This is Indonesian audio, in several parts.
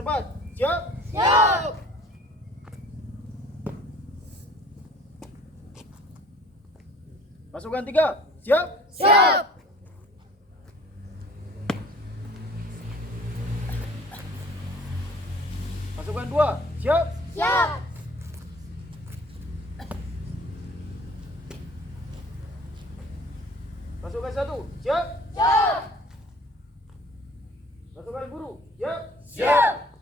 Pasukan 4, siap? Siap. Pasukan 3, siap? Siap. Pasukan 2, siap? Siap. Pasukan 1, siap? Siap. Pasukan guru, siap? Siap.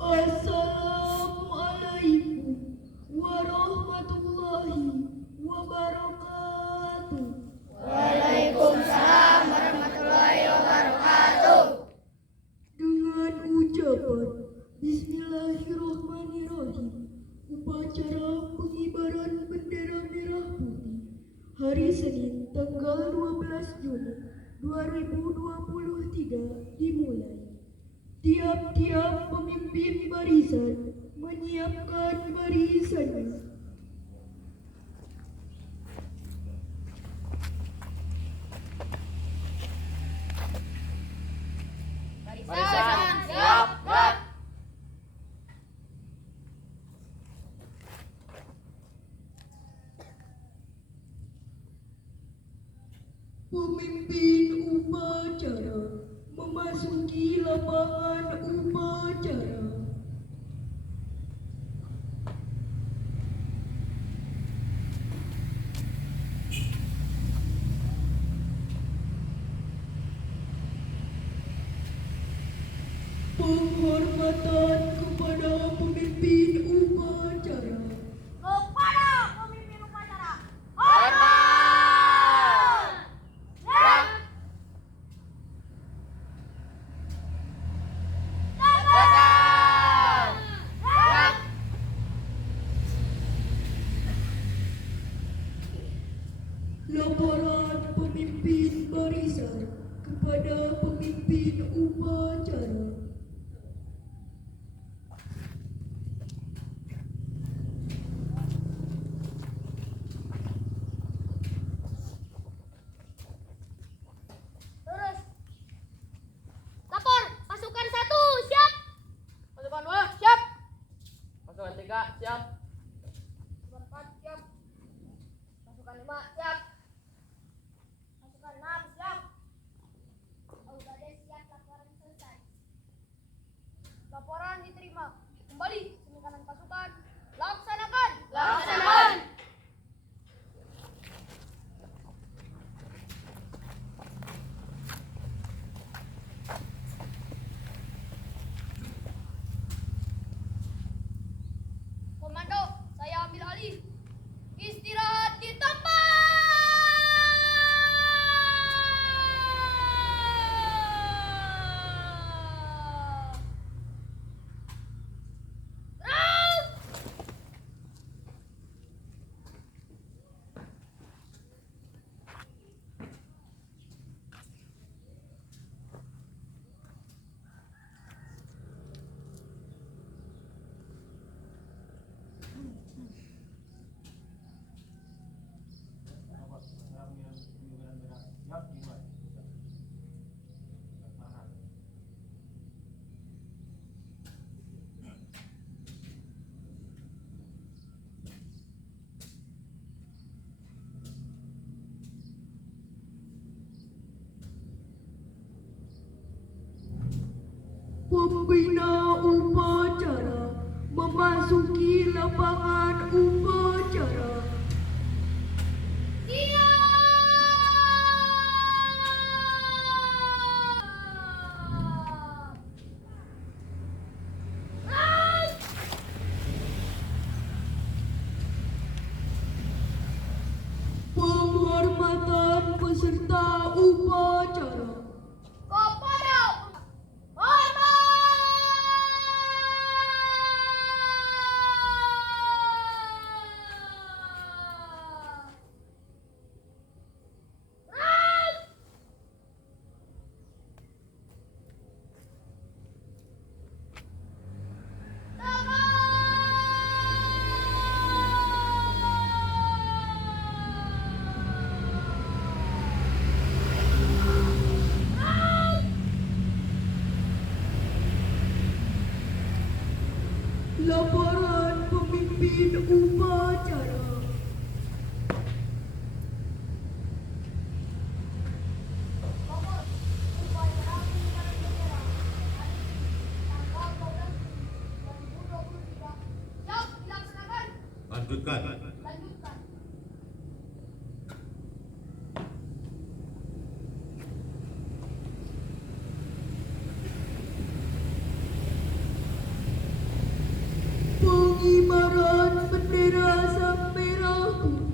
Assalamualaikum warahmatullahi wabarakatuh. Waalaikumsalam warahmatullahi wabarakatuh. Dengan ucapan Bismillahirrahmanirrahim, upacara pengibaran bendera merah putih hari Senin tanggal 12 Juni 2023 dimulai. Tiap-tiap pemimpin barisan menyiapkan barisannya. Barisan siap. Siap. Pemimpin upacara memasuki lapangan upacara. Penghormatan kepada pemimpin upacara. Kepada pemimpin upacara. Hormat. Siap. Tegak. Siap. Laporan pemimpin barisan kepada pemimpin upacara. Terus. Lapor. Pasukan 1 siap. Pasukan 2 siap. Pasukan 3 siap. Pasukan 4 siap. Pasukan 5 siap. Pasukan 6 siap. Augades siap, laporan selesai. Laporan diterima. Kembali penekanan pasukan. Laksanakan. Laksanakan. Komando, saya ambil alih. Istirahat di tempat. Terus. Pembina upacara memasuki lapangan upacara. Iya. Penghormatan peserta upacara. Kepada hormat. Laporan pemimpin upacara. Pokok upacara pengibaran bendera hari tanggal 12 Juni 2023. Siap dilaksanakan. Lanjutkan. Lanjutkan. Pengibaran bendera sang merah putih.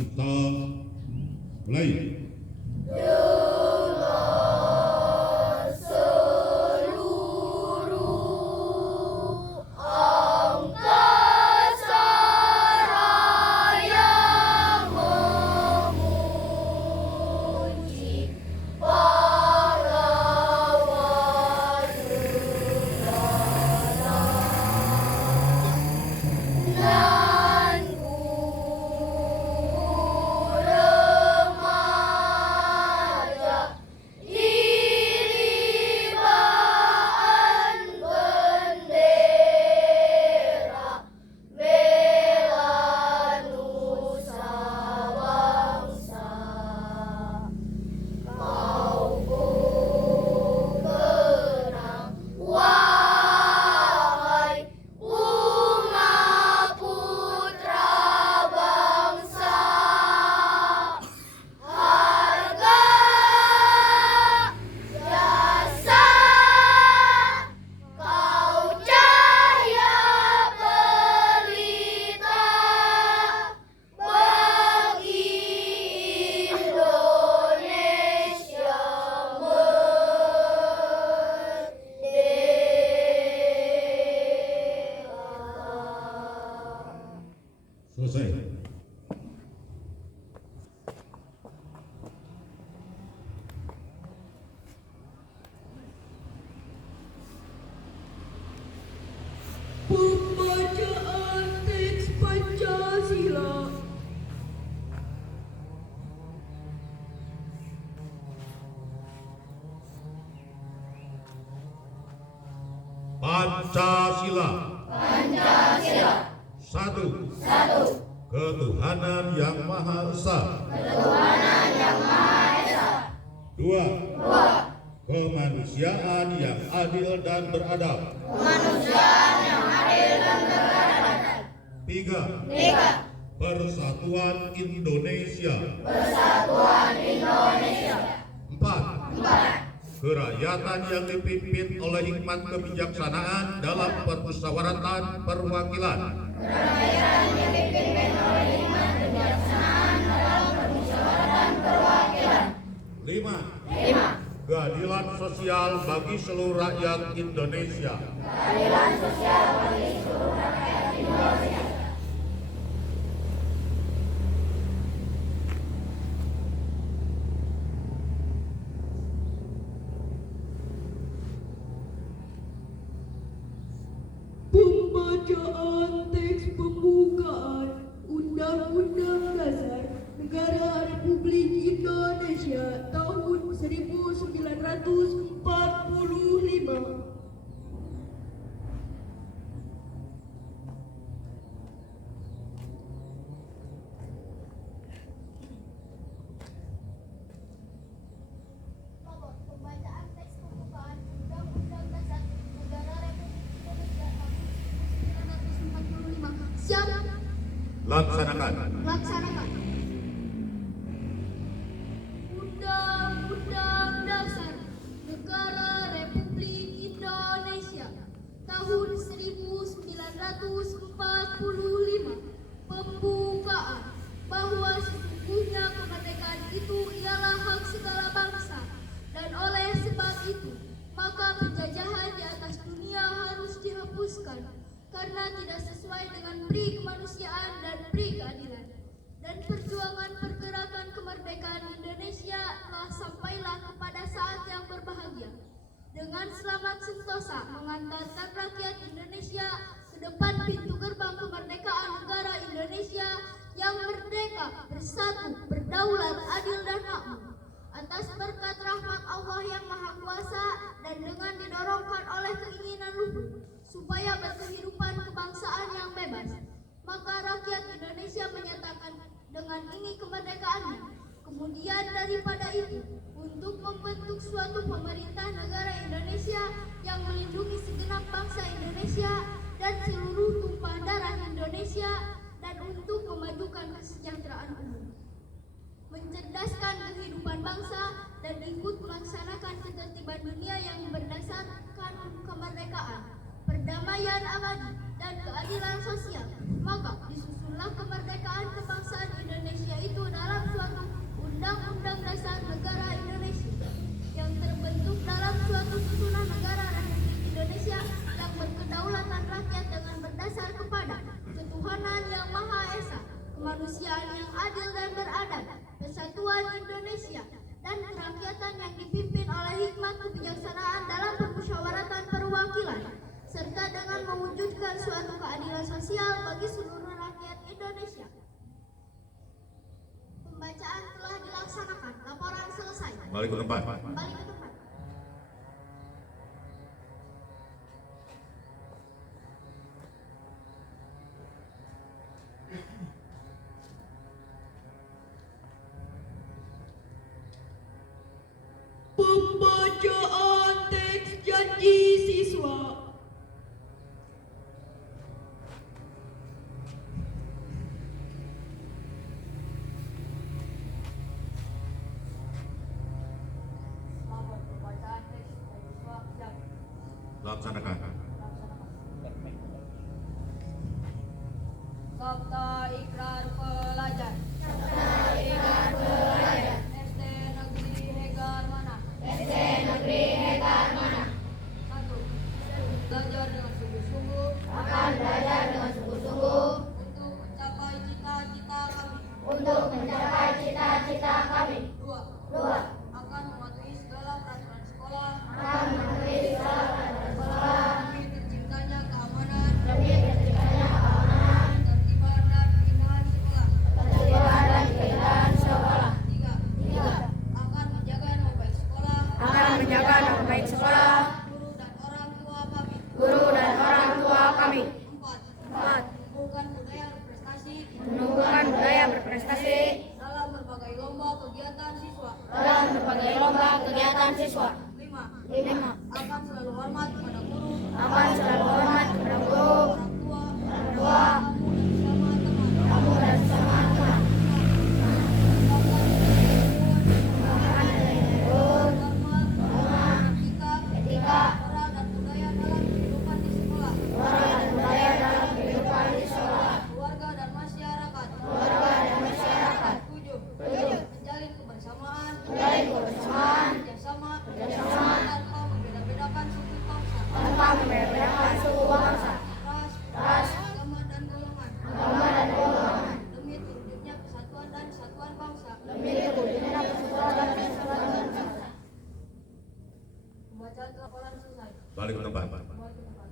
Cipta, mulai. Selesai. Pembacaan teks Pancasila. Pancasila. Satu. Ketuhanan yang Maha Esa. Dua. Kemanusiaan yang adil dan beradab. Tiga. Persatuan Indonesia. Empat. Kerakyatan yang dipimpin oleh hikmat kebijaksanaan dalam permusyawaratan perwakilan. Lima. Keadilan sosial bagi seluruh rakyat Indonesia. Pembacaan teks pembukaan Undang-Undang Dasar Negara Republik Indonesia tahun 1945. Pembacaan teks pembukaan Undang-Undang Dasar Negara Republik Indonesia tahun 1945. Siap. Laksanakan. Undang-Undang Dasar Negara Republik Indonesia tahun 1945. Pembukaan bahwa sesungguhnya kemerdekaan itu ialah hak segala bangsa, dan oleh sebab itu maka penjajahan di atas dunia harus dihapuskan karena tidak sesuai dengan pri kemanusiaan dan pri keadilan. Dan perjuangan pergerakan kemerdekaan Indonesia telah sampailah kepada saat yang berbahagia, dengan selamat sentosa mengantarkan rakyat Indonesia ke depan pintu gerbang kemerdekaan negara Indonesia yang merdeka, bersatu, berdaulat, adil dan makmur. Atas berkat rahmat Allah yang Maha Kuasa dan dengan didorongkan oleh keinginan luhur supaya berkehidupan kebangsaan yang bebas, maka rakyat Indonesia menyatakan dengan ini kemerdekaannya. Kemudian daripada itu, untuk membentuk suatu pemerintah negara Indonesia yang melindungi segenap bangsa Indonesia dan seluruh tumpah darah Indonesia, dan untuk memajukan kesejahteraan umum, mencerdaskan kehidupan bangsa, dan ikut melaksanakan ketertiban dunia yang berdasarkan kemerdekaan, perdamaian abadi, dan keadilan sosial. Maka disusunlah kemerdekaan kebangsaan Indonesia itu dalam suatu Undang-Undang Dasar Negara Indonesia yang terbentuk dalam suatu susunan negara Republik Indonesia yang berkedaulatan rakyat dengan berdasar kepada ketuhanan yang Maha Esa, kemanusiaan yang adil dan beradab, persatuan Indonesia, dan kerakyatan yang dipimpin oleh hikmat kebijaksanaan dalam permusyawaratan perwakilan, serta dengan mewujudkan suatu keadilan sosial bagi seluruh rakyat Indonesia. Pembacaan telah dilaksanakan. Laporan selesai. Kembali ke tempat. Kembali ke tempat. Pembacaan teks janji siswa. Selamat pembacaan teks dari siswa siap. Laksanakan. Sabta ikrar pelajar. SD Negeri Hegar mana? Satu. Belajar dengan sungguh-sungguh. Untuk mencapai cita-cita kami. Dua. Akan mematuhi segala peraturan sekolah. Demi terciptanya keamanan. Ketertiban dan keindahan sekolah. Tiga. Akan menjaga nama baik sekolah. Guru dan orang tua kami. Empat. Menumbuhkan budaya berprestasi. Dalam berbagai lomba kegiatan siswa. Lima. Akan selalu hormat kepada guru. Orang tua. Tamu dan sesama teman. Hormat, etika, moral dan budaya dalam kehidupan di sekolah. Keluarga dan masyarakat. Tujuh. Menjalin kebersamaan. Kerjasama. Tanpa membeda-bedakan suku bangsa. Ras, agama dan golongan. Demi terwujudnya kesatuan dan kesatuan bangsa. Pembacaan laporan selesai. Balik ke tempat. Kembali ke tempat.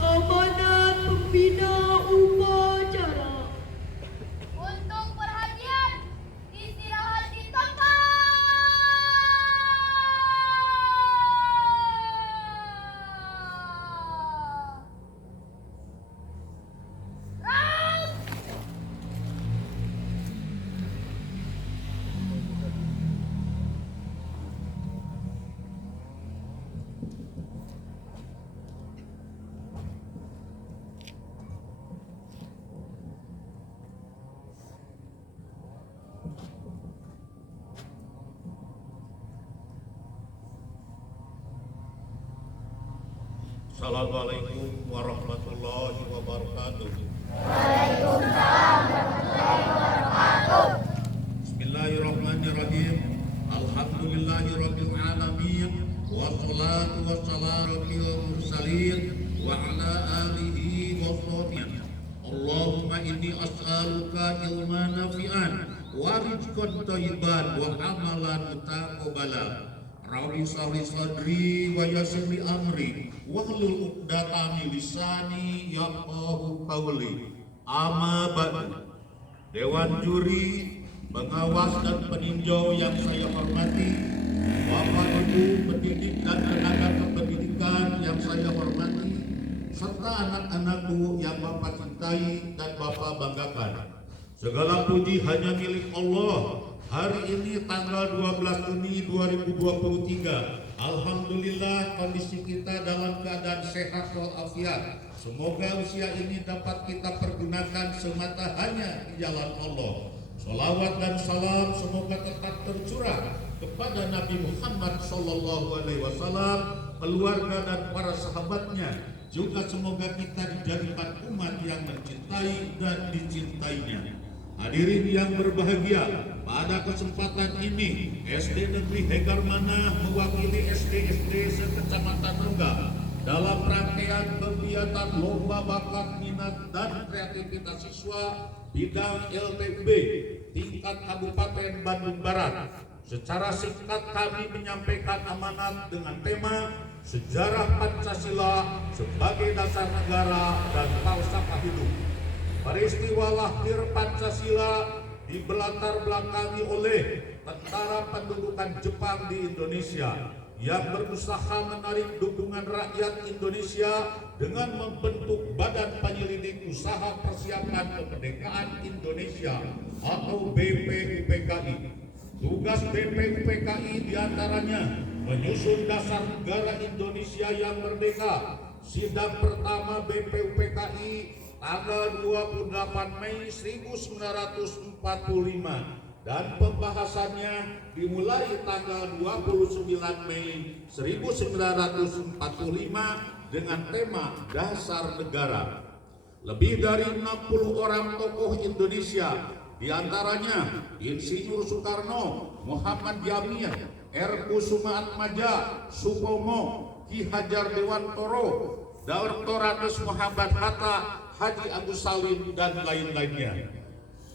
Amanat pembina upacara. Untuk perhatian, istirahat di tempat. Ras. Assalamualaikum warahmatullahi wabarakatuh. Bismillahirrahmanirrahim. Alhamdulillahirabbil alamin. Wassalatu wassalamu ala mursalin wa ala alihi wa sahbihi. Allahumma inni as'aluka ilman nafi'an wa rizqan thayyiban wa amalan mutaqabbalan. Rabbi shrah sadri wa yassir li amri wahlul 'uqdatam min lisani yafqahu qawli. Amma ba'du. Dewan juri, pengawas dan peninjau yang saya hormati, Bapak Ibu pendidik dan tenaga kependidikan yang saya hormati, serta anak-anakku yang Bapak cintai dan Bapak banggakan. Segala puji hanya milik Allah Hari ini tanggal 12 Juni 2023. Alhamdulillah kondisi kita dalam keadaan sehat walafiat. Semoga usia ini dapat kita pergunakan semata hanya di jalan Allah. Salawat dan salam semoga tetap tercurah kepada Nabi Muhammad SAW, keluarga dan para sahabatnya. Juga semoga kita dijadikan umat yang mencintai dan dicintainya. Hadirin yang berbahagia, pada kesempatan ini SD Negeri Hegarmana mewakili SD-SD sekecamatan Rengga dalam rangkaian kegiatan lomba bakat minat dan kreativitas siswa bidang LTB tingkat Kabupaten Bandung Barat. Secara singkat kami menyampaikan amanat dengan tema Sejarah Pancasila sebagai dasar negara dan falsafah hidup. Peristiwa lahir Pancasila dibelatar belakangi oleh tentara pendudukan Jepang di Indonesia yang berusaha menarik dukungan rakyat Indonesia dengan membentuk Badan Penyelidik Usaha Persiapan Kemerdekaan Indonesia atau BPUPKI. Tugas BPUPKI diantaranya menyusun dasar negara Indonesia yang merdeka. Sidang pertama BPUPKI tanggal 28 Mei 1945 dan pembahasannya dimulai tanggal 29 Mei 1945 dengan tema Dasar Negara. Lebih dari 60 orang tokoh Indonesia, diantaranya Insinyur Soekarno, Muhammad Jamil, R. Kusuma Atmaja, Supomo, Ki Hajar Dewantoro, Dr. Andes Muhammad Hatta, Haji Agus Salim, dan lain-lainnya.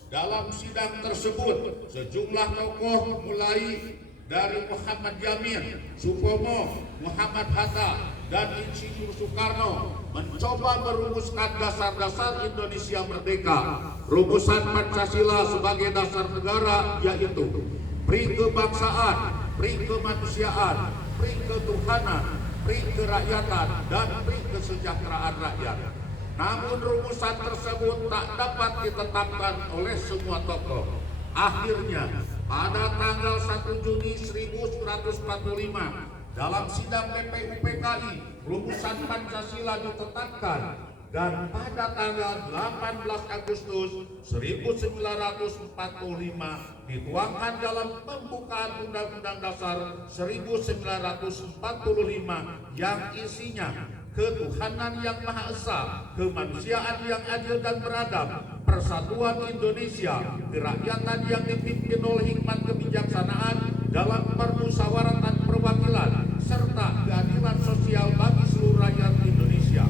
Dalam sidang tersebut, sejumlah tokoh mulai dari Muhammad Jamil, Supomo, Muhammad Hatta, dan Insinyur Soekarno mencoba merumuskan dasar-dasar Indonesia merdeka. Rumusan Pancasila sebagai dasar negara yaitu pri kebangsaan, pri kemanusiaan, pri ketuhanan, pri kerakyatan, dan pri kesejahteraan rakyat. Namun rumusan tersebut tak dapat ditetapkan oleh semua tokoh. Akhirnya pada tanggal 1 Juni 1945 dalam sidang BPUPKI rumusan Pancasila ditetapkan dan pada tanggal 18 Agustus 1945 dituangkan dalam pembukaan Undang-Undang Dasar 1945 yang isinya ketuhanan yang Maha Esa, kemanusiaan yang adil dan beradab, persatuan Indonesia, kerakyatan yang dipimpin oleh hikmat kebijaksanaan dalam permusyawaratan perwakilan, serta keadilan sosial bagi seluruh rakyat Indonesia.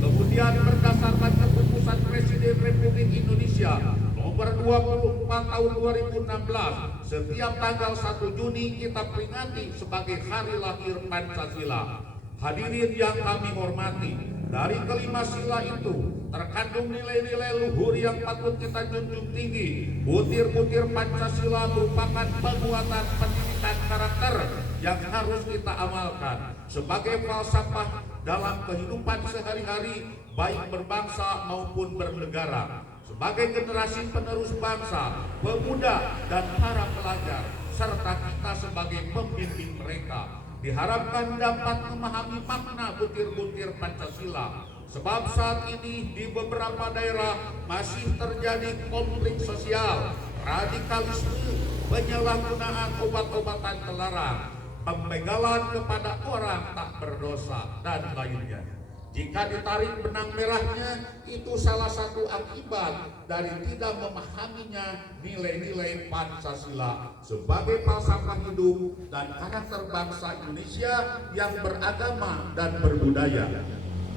Kemudian berdasarkan keputusan Presiden Republik Indonesia nomor 24 tahun 2016, setiap tanggal 1 Juni kita peringati sebagai hari lahir Pancasila. Hadirin yang kami hormati, dari kelima sila itu terkandung nilai-nilai luhur yang patut kita junjung tinggi. Butir-butir Pancasila merupakan penguatan pendidikan karakter yang harus kita amalkan sebagai falsafah dalam kehidupan sehari-hari, baik berbangsa maupun bernegara. Sebagai generasi penerus bangsa, pemuda dan para pelajar, serta kita sebagai pembimbing mereka, diharapkan dapat memahami makna butir-butir Pancasila. Sebab saat ini di beberapa daerah masih terjadi konflik sosial, radikalisme, penyalahgunaan obat-obatan terlarang, pembegalan kepada orang tak berdosa, dan lainnya. Jika ditarik benang merahnya, itu salah satu akibat dari tidak memahaminya nilai-nilai Pancasila sebagai falsafah hidup dan karakter bangsa Indonesia yang beragama dan berbudaya.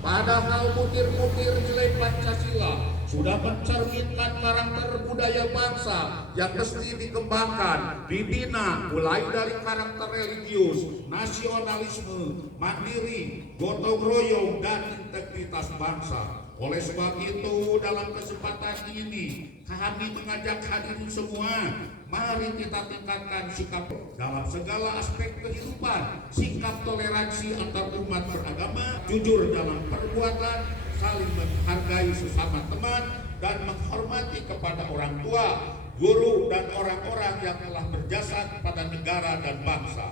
Padahal butir-butir nilai Pancasila sudah mencerminkan karakter budaya bangsa yang mesti dikembangkan, dibina mulai dari karakter religius, nasionalisme, mandiri, gotong royong, dan integritas bangsa. Oleh sebab itu, dalam kesempatan ini kami mengajak hadirin semua, mari kita tingkatkan sikap dalam segala aspek kehidupan, sikap toleransi antar umat beragama, jujur dalam perbuatan, saling menghargai sesama teman, dan menghormati kepada orang tua, guru, dan orang-orang yang telah berjasa kepada negara dan bangsa.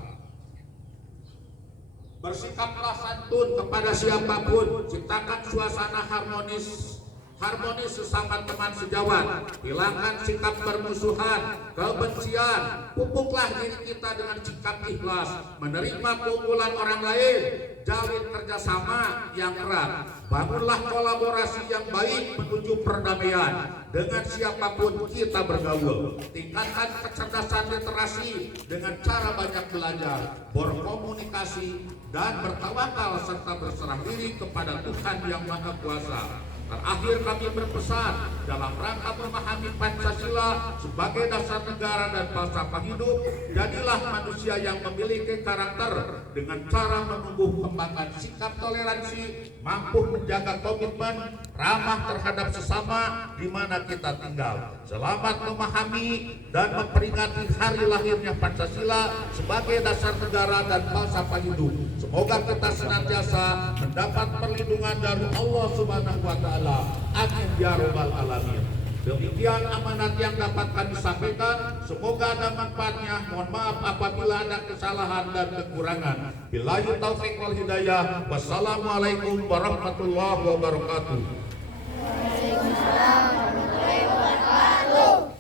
Bersikaplah santun kepada siapapun, ciptakan suasana harmonis sesama teman sejawat, hilangkan sikap permusuhan, kebencian, pupuklah diri kita dengan sikap ikhlas, menerima keunggulan orang lain, jalin kerjasama yang erat, bangunlah kolaborasi yang baik menuju perdamaian. Dengan siapapun kita bergaul, tingkatkan kecerdasan literasi dengan cara banyak belajar, berkomunikasi, dan bertawakal serta berserah diri kepada Tuhan Yang Maha Kuasa. Terakhir kami berpesan dalam rangka memahami Pancasila sebagai dasar negara dan falsafah hidup, jadilah manusia yang memiliki karakter dengan cara menumbuh kembangkan sikap toleransi, mampu menjaga komitmen, ramah terhadap sesama di mana kita tinggal. Selamat memahami dan memperingati hari lahirnya Pancasila sebagai dasar negara dan falsafah hidup. Semoga kita senantiasa mendapat perlindungan dari Allah Subhanahu wa Ta'ala. Amin ya rabbal alamin. Demikian amanat yang dapat kami sampaikan. Semoga ada manfaatnya. Mohon maaf apabila ada kesalahan dan kekurangan. Billahi taufiq wal hidayah. Wassalamualaikum warahmatullahi wabarakatuh. Waalaikumsalam warahmatullahi wabarakatuh.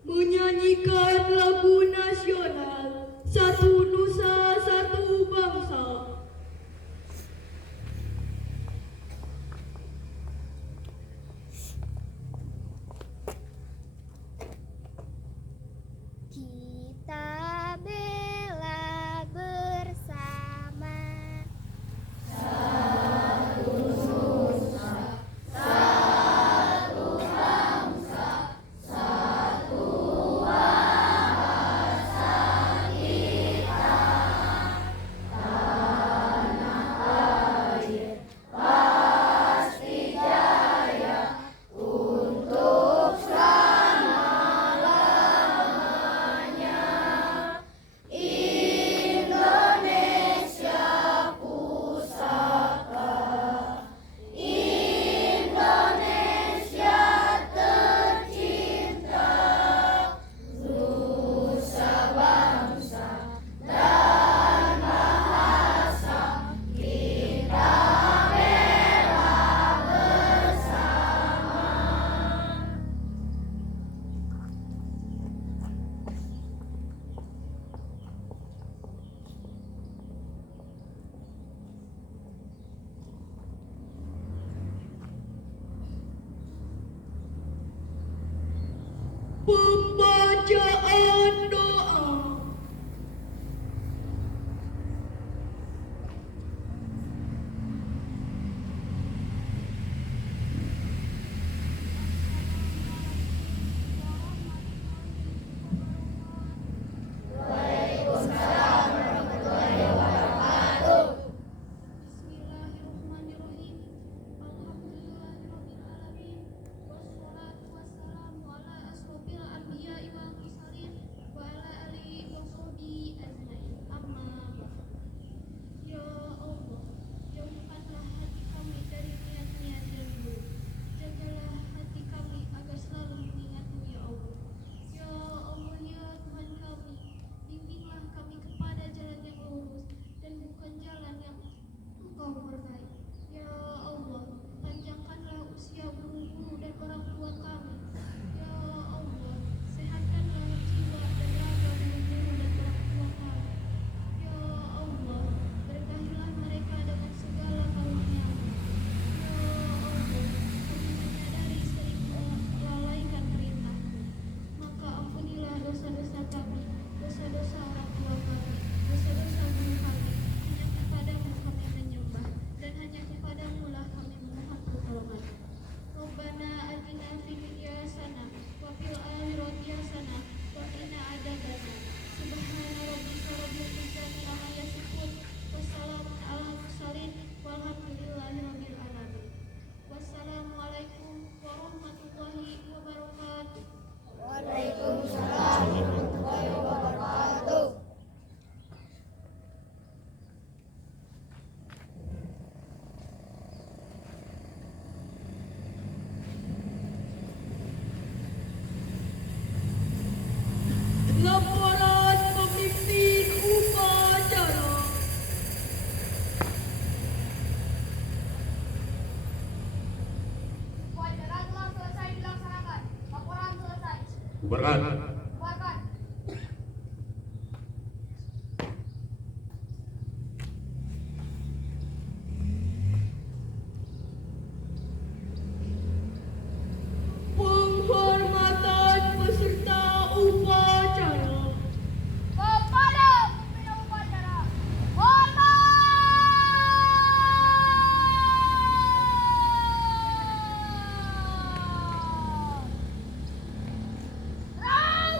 Menyanyikan lagu nasional, satu nusa, satu bangsa. Bubarkan. Bubarkan. Penghormatan peserta upacara. Kepada pimpinan upacara. Hormat. Serang.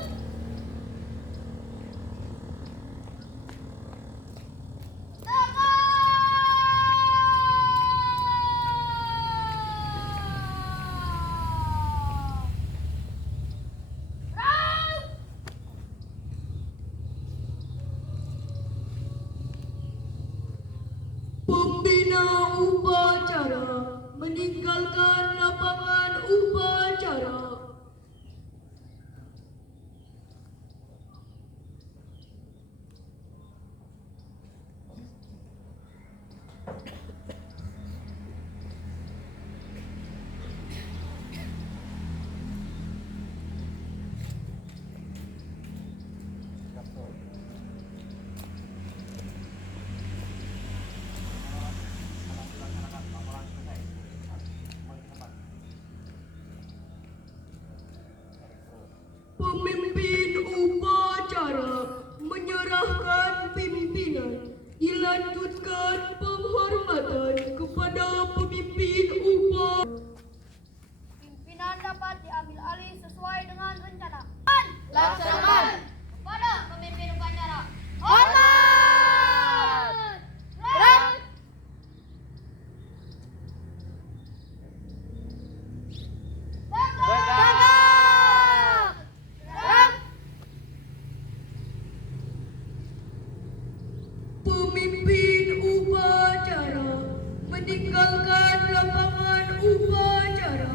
Pembina upacara meninggalkan lapangan upacara. Pemimpin upacara menyerahkan pimpinan. Dilanjutkan penghormatan kepada pemimpin upacara. Pimpinan dapat diambil alih sesuai dengan rencana. Laksanakan. Kepada pemimpin upacara. Hormat. Serang. Tegak. Serang. Pemimpin upacara meninggalkan lapangan upacara.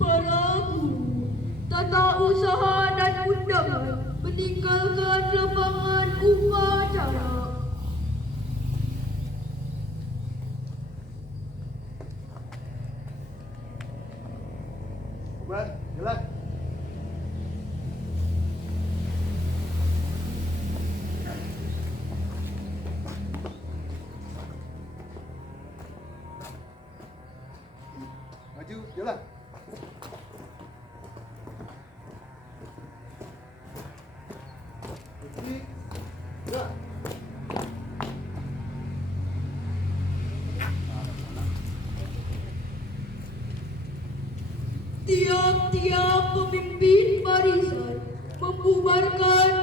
Para guru, tata usaha dan undangan meninggalkan lapangan upacara. Bubar, jalan. Maju, jalan. Berdiri, gerak. Tiap-tiap pemimpin barisan membubarkan